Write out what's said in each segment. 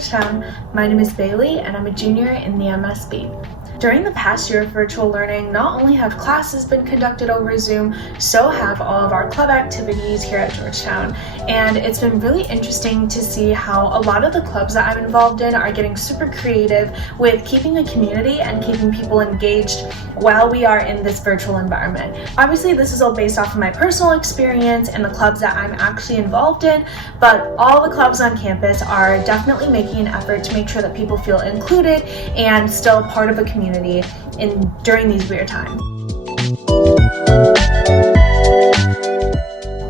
Georgetown. My name is Bayley and I'm a junior in the MSB. During the past year of virtual learning, not only have classes been conducted over Zoom, so have all of our club activities here at Georgetown. And it's been really interesting to see how a lot of the clubs that I'm involved in are getting super creative with keeping a community and keeping people engaged while we are in this virtual environment. Obviously, this is all based off of my personal experience and the clubs that I'm actually involved in, but all the clubs on campus are definitely making an effort to make sure that people feel included and still part of a community during these weird times.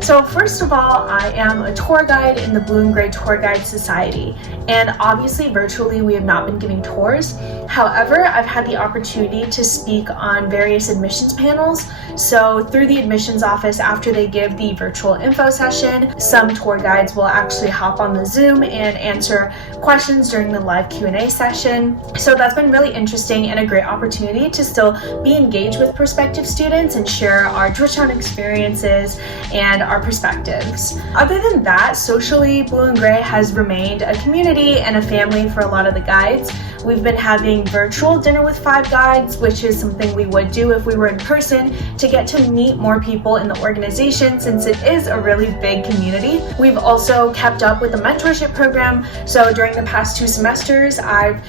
So first of all, I am a tour guide in the Blue and Gray Tour Guide Society, and obviously virtually we have not been giving tours. However, I've had the opportunity to speak on various admissions panels. So through the admissions office, after they give the virtual info session, some tour guides will actually hop on the Zoom and answer questions during the live Q&A session. So that's been really interesting and a great opportunity to still be engaged with prospective students and share our Georgetown experiences and our perspectives. Other than that, socially, Blue and Gray has remained a community and a family for a lot of the guides. We've been having virtual dinner with 5 guides, which is something we would do if we were in person, to get to meet more people in the organization since it is a really big community. We've also kept up with the mentorship program. So during the past 2 semesters, I've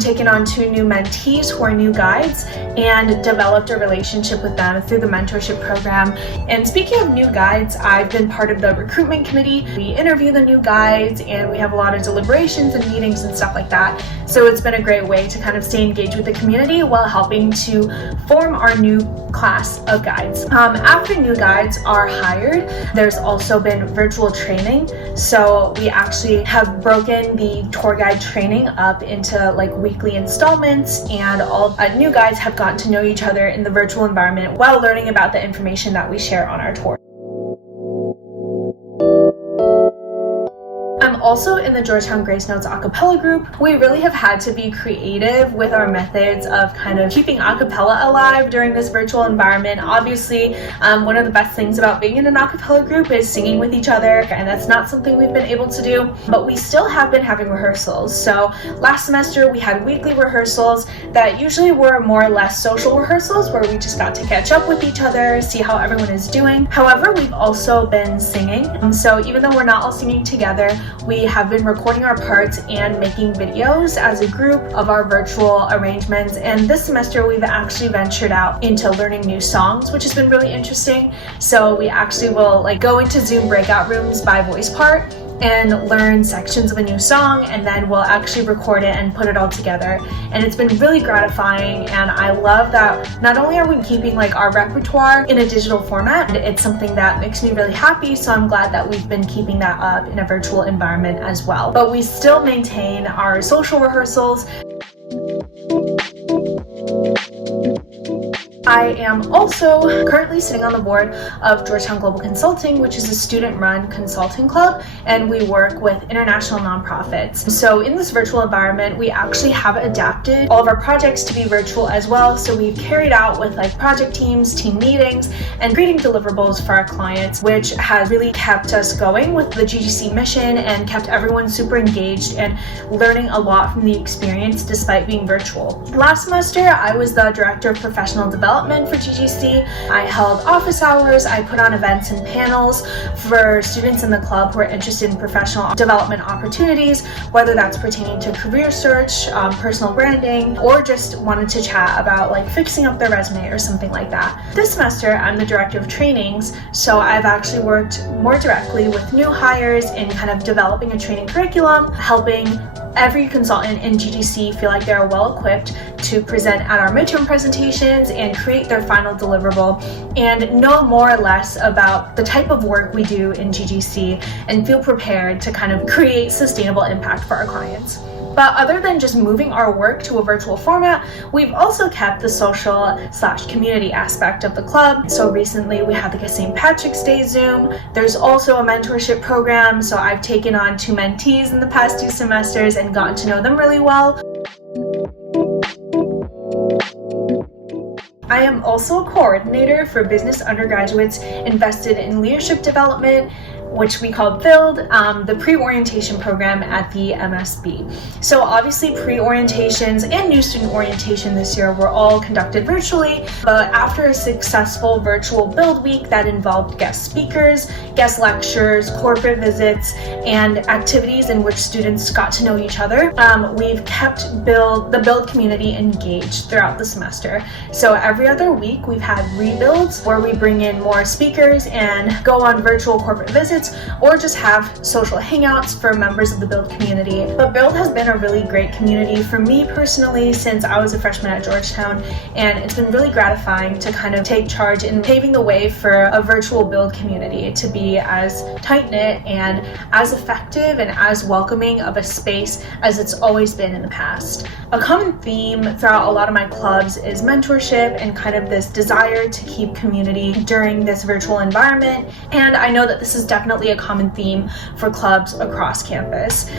taken on 2 new mentees who are new guides and developed a relationship with them through the mentorship program. And speaking of new guides, I've been part of the recruitment committee. We interview the new guides and we have a lot of deliberations and meetings and stuff like that. So it's been a great way to kind of stay engaged with the community while helping to form our new class of guides. After new guides are hired, there's also been virtual training. So we actually have broken the tour guide training up into like weekly installments, and all new guides have gotten to know each other in the virtual environment while learning about the information that we share on our tour. I'm also in the Georgetown Grace Notes a cappella group. We really have had to be creative with our methods of kind of keeping a cappella alive during this virtual environment. Obviously, one of the best things about being in an a cappella group is singing with each other, and that's not something we've been able to do, but we still have been having rehearsals. So last semester we had weekly rehearsals that usually were more or less social rehearsals where we just got to catch up with each other, see how everyone is doing. However, we've also been singing. So even though we're not all singing together, we have been recording our parts and making videos as a group of our virtual arrangements. And this semester we've actually ventured out into learning new songs, which has been really interesting. So we actually will go into Zoom breakout rooms by voice part and learn sections of a new song, and then we'll actually record it and put it all together. And it's been really gratifying, and I love that not only are we keeping our repertoire in a digital format, it's something that makes me really happy, so I'm glad that we've been keeping that up in a virtual environment as well. But we still maintain our social rehearsals. I am also currently sitting on the board of Georgetown Global Consulting, which is a student-run consulting club, and we work with international nonprofits. So in this virtual environment, we actually have adapted all of our projects to be virtual as well. So we've carried out with project teams, team meetings, and creating deliverables for our clients, which has really kept us going with the GGC mission and kept everyone super engaged and learning a lot from the experience despite being virtual. Last semester, I was the Director of Professional Development for GGC. I held office hours, I put on events and panels for students in the club who are interested in professional development opportunities, whether that's pertaining to career search, personal branding, or just wanted to chat about fixing up their resume or something like that. This semester, I'm the Director of Trainings, so I've actually worked more directly with new hires in kind of developing a training curriculum, helping every consultant in GGC feel like they're well equipped to present at our midterm presentations and create their final deliverable, and know more or less about the type of work we do in GGC and feel prepared to kind of create sustainable impact for our clients. But other than just moving our work to a virtual format, we've also kept the social/community aspect of the club. So recently we had a St. Patrick's Day Zoom. There's also a mentorship program. So I've taken on 2 mentees in the past 2 semesters and gotten to know them really well. I am also a coordinator for business undergraduates invested in leadership development. which we call Build, the pre-orientation program at the MSB. So obviously pre-orientations and new student orientation this year were all conducted virtually, but after a successful virtual Build week that involved guest speakers, guest lectures, corporate visits, and activities in which students got to know each other, we've kept the Build community engaged throughout the semester. So every other week we've had rebuilds where we bring in more speakers and go on virtual corporate visits or just have social hangouts for members of the Build community. But Build has been a really great community for me personally since I was a freshman at Georgetown, and it's been really gratifying to kind of take charge in paving the way for a virtual Build community to be as tight-knit and as effective and as welcoming of a space as it's always been in the past. A common theme throughout a lot of my clubs is mentorship and kind of this desire to keep community during this virtual environment, and I know that this is definitely a common theme for clubs across campus.